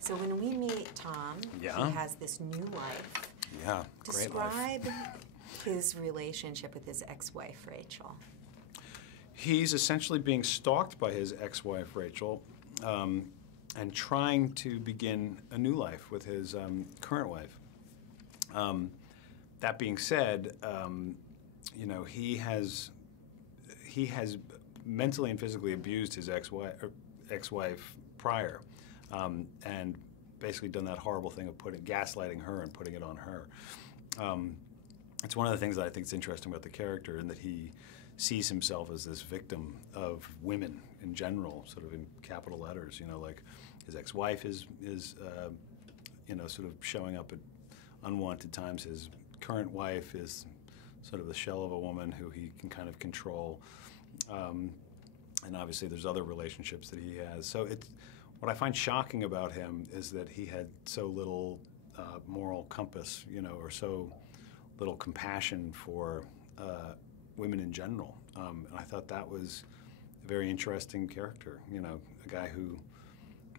So when we meet Tom, Yeah. he has this new wife. Yeah, great life. Describe his relationship with his ex-wife, Rachel. He's essentially being stalked by his ex-wife, Rachel, and trying to begin a new life with his current wife. That being said, you know, he has mentally and physically abused his ex-wife prior, and basically done that horrible thing of gaslighting her and putting it on her. It's one of the things that I think is interesting about the character, in that he sees himself as this victim of women in general, sort of in capital letters. You know, like his ex-wife is you know, sort of showing up at unwanted times. His current wife is sort of the shell of a woman who he can kind of control. And obviously there's other relationships that he has. So what I find shocking about him is that he had so little moral compass, you know, or so little compassion for women in general. And I thought that was a very interesting character, you know, a guy who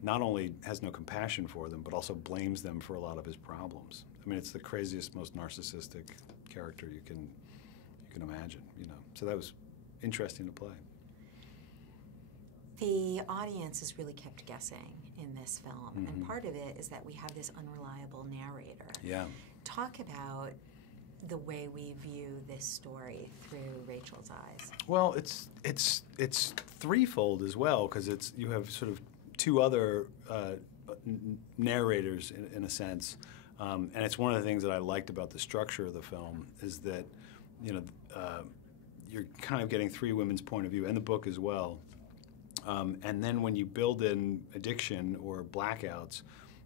not only has no compassion for them, but also blames them for a lot of his problems. I mean, it's the craziest, most narcissistic character you can imagine, you know. So that was interesting to play. The audience is really kept guessing in this film, Mm-hmm. and part of it is that we have this unreliable narrator. Yeah. Talk about the way we view this story through Rachel's eyes. Well, it's threefold as well, because you have sort of two other narrators in a sense, and it's one of the things that I liked about the structure of the film, is that, you know, you're kind of getting three women's point of view, and the book as well. And then when you build in addiction or blackouts,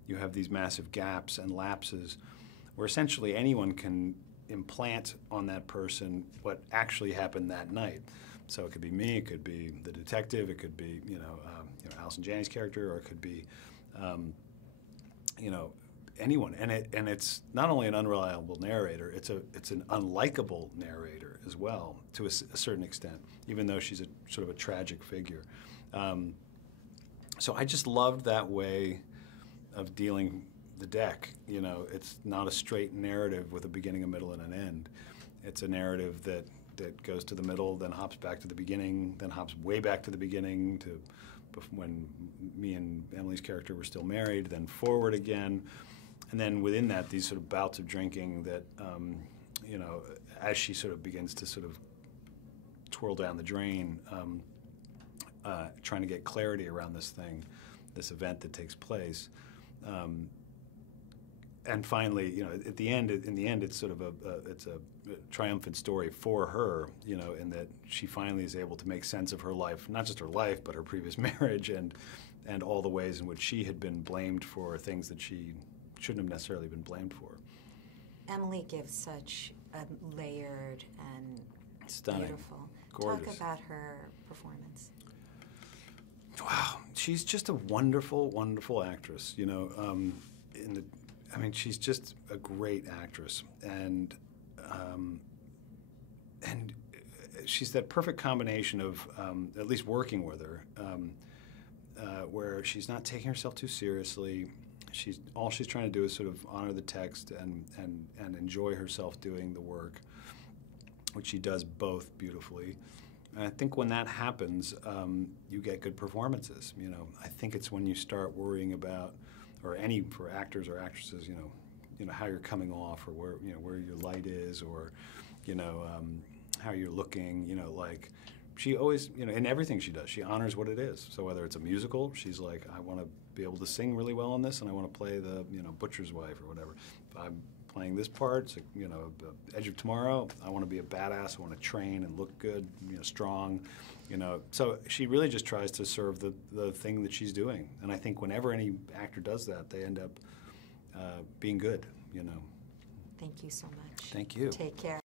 you have these massive gaps and lapses where essentially anyone can implant on that person what actually happened that night. So it could be me, it could be the detective, it could be, you know, Allison Janney's character, or it could be, you know, anyone. And it's not only an unreliable narrator, it's an unlikable narrator as well, to a certain extent, even though she's a sort of a tragic figure. So I just loved that way of dealing the deck. You know, it's not a straight narrative with a beginning, a middle, and an end. It's a narrative that goes to the middle, then hops back to the beginning, then hops way back to the beginning to when me and Emily's character were still married, then forward again. And then within that, these sort of bouts of drinking that, you know, as she sort of begins to sort of twirl down the drain, trying to get clarity around this thing, this event that takes place. And finally, you know, in the end, it's sort of it's a triumphant story for her, you know, in that she finally is able to make sense of her life, not just her life, but her previous marriage and all the ways in which she had been blamed for things that she shouldn't have necessarily been blamed for. Emily gives such a layered and Stunning. beautiful. Gorgeous. Talk about her performance. Wow, she's just a wonderful, wonderful actress. You know, I mean, she's just a great actress, and she's that perfect combination of at least working with her, where she's not taking herself too seriously. All she's trying to do is sort of honor the text and enjoy herself doing the work, which she does both beautifully. And I think when that happens, you get good performances. You know, I think it's when you start worrying about, or for actors or actresses, you know how you're coming off, or where your light is, or how you're looking. You know, like she always, in everything she does, she honors what it is. So whether it's a musical, she's like, I want to be able to sing really well in this, and I want to play the butcher's wife or whatever. If I'm playing this part, so, Edge of Tomorrow, I want to be a badass. I want to train and look good, strong, So she really just tries to serve the thing that she's doing. And I think whenever any actor does that, they end up being good, Thank you so much. Thank you. Take care.